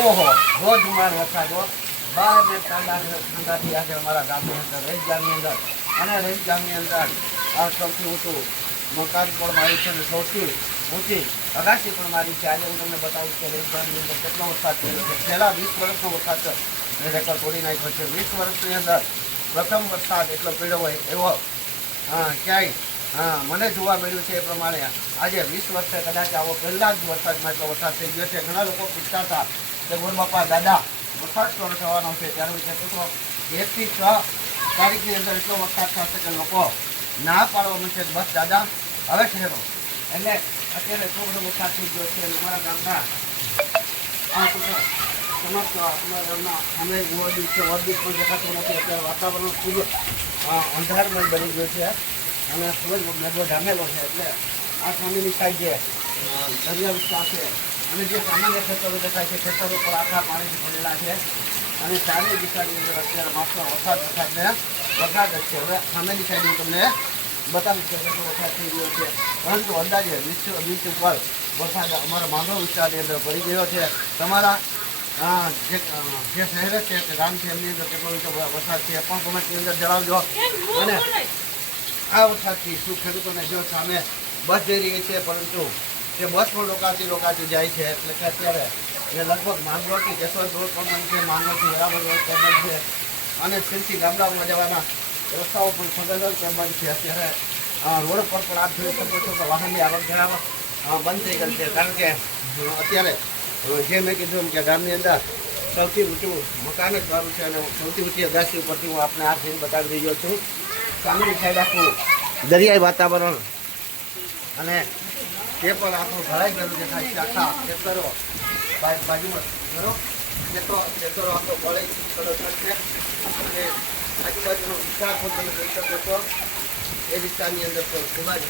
ઓહો ધોધમાર વરસાદ 12 મિનિટ ઠંડાથી આજે અમારા ગામની અંદર રહીજ ગામની અંદર અને રહીજ ગામની અંદર આ સૌથી ઊંચું મકાન પણ મારી છે અને સૌથી ઊંચી અગાસી પણ મારી છે. આજે હું તમને બતાવીશ કે રહીજ ગામની અંદર કેટલો વરસાદ થયો છે. છેલ્લા 20 વર્ષનો વરસાદ મેં રેકોર્ડ તોડી નાખ્યો છે. 20 વર્ષની અંદર પ્રથમ વરસાદ એટલો પડ્યો હોય એવો ક્યાંય મને જોવા મળ્યું છે. એ પ્રમાણે આજે 20 વર્ષે કદાચ આવો પહેલા જ વરસાદમાં એટલો વરસાદ થઈ ગયો છે. ઘણા લોકો પૂછતા હતા કે ગોરબાપા દાદા વરસાદ ક્યારે થવાનો છે, ત્યારે હું કહેતો હતો 1 થી 6 તારીખની અંદર એટલો વરસાદ થશે કે લોકો ના પાડવા મળશે બસ દાદા હવે ઠેરો. એટલે અત્યારે એટલો બધો વરસાદ થઈ ગયો છે અને અમારા ગામના સમસ્ત અમારા ગામના અમે ઓવરબ્રિજ છે, ઓવરબ્રિજ પણ દેખાતું નથી. અત્યારે વાતાવરણ ખૂબ અંધારમય બની ગયું છે અને ખૂબ જ મેઘો જામેલો છે. એટલે આ સામેની સાઈડ જે દરિયા વિસ્તાર છે અને જે સામાન્ય ખેતરો દેખાય છે, ખેતરો પર આખા પાણીથી ભરેલા છે અને ચારેય દિશાની અંદર અત્યારે માત્ર વરસાદ જ છે. હવે સામેની સાઈડ હું તમને બતાવીશ કે કેટલો વરસાદ થઈ ગયો છે, પરંતુ અંદાજે 20 ઉપર વરસાદ અમારા માંગરોળ વિસ્તારની અંદર પડી ગયો છે. તમારા જે શહેર છે કે ગામ છે એમની અંદર કેટલો વરસાદ છે પણ કોમેન્ટની અંદર જણાવજો. અને આ વરસાદથી શું ખેડૂતોને જો સામે બસ જઈ રહી છે, પરંતુ જે બસ પણ રોકાતી જાય છે. એટલે કે અત્યારે જે લગભગ માંગરોળથી કેશોદ રોડ પણ બંધ છે, માંગરોળથી બરાબર રોડ પણ બંધ છે અને સિંહથી ગામડાઓમાં જવાના રસ્તાઓ પણ સઘન બંધ છે. અત્યારે રોડ પર પણ આપ જોઈ શકો છો કે વાહનની આવક જાવક બંધ થઈ ગઈ છે. કારણ કે અત્યારે જે મેં કીધું કે ગામની અંદર સૌથી ઊંચું મકાન જ મારું છે અને સૌથી ઊંચી અગાસી ઉપરથી હું આપણે આ સીન બતાવી રહ્યો છું. સામેની સાઈડ આખું દરિયાઈ વાતાવરણ અને તે પણ આખું ભરાઈ ગયેલું દેખાય છે. આખા ખેતરો બાજુમાં ખેતરો આખો ભરાઈ ગયેલો છે અને આજુબાજુનો વિસ્તાર પણ તમે જોઈ શકો છો. એ વિસ્તારની અંદર તો ખૂબ જ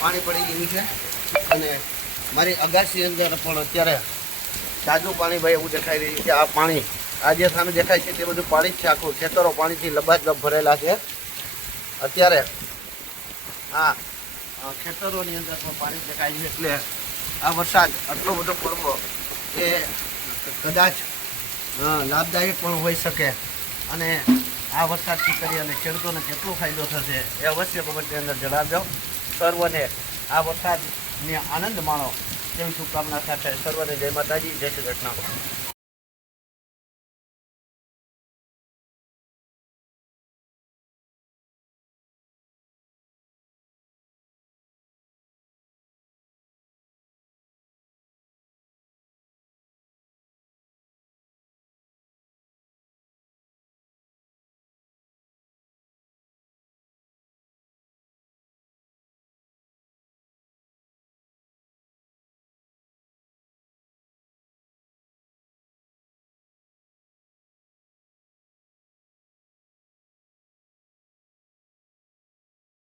પાણી પડી ગયું છે અને મારી અગાસી અંદર પણ અત્યારે તાજું પાણી ભાઈ એવું દેખાઈ રહ્યું છે. આ પાણી આ જે સામે દેખાય છે તે બધું પાણી જ છે. આખું ખેતરો પાણીથી લબાજબ ભરેલા છે. અત્યારે આ ખેતરોની અંદર પણ પાણી દેખાય છે. એટલે આ વરસાદ આટલો બધો પડવો એ કદાચ લાભદાયક પણ હોઈ શકે અને આ વરસાદથી કરી અને ખેડૂતોને કેટલો ફાયદો થશે એ અવશ્ય કોમેન્ટની અંદર જણાવજો. સર્વને આ વરસાદની આનંદ માણો તેવી શુભકામના સાથે સર્વને જય માતાજી, જય શ્રી કૃષ્ણ.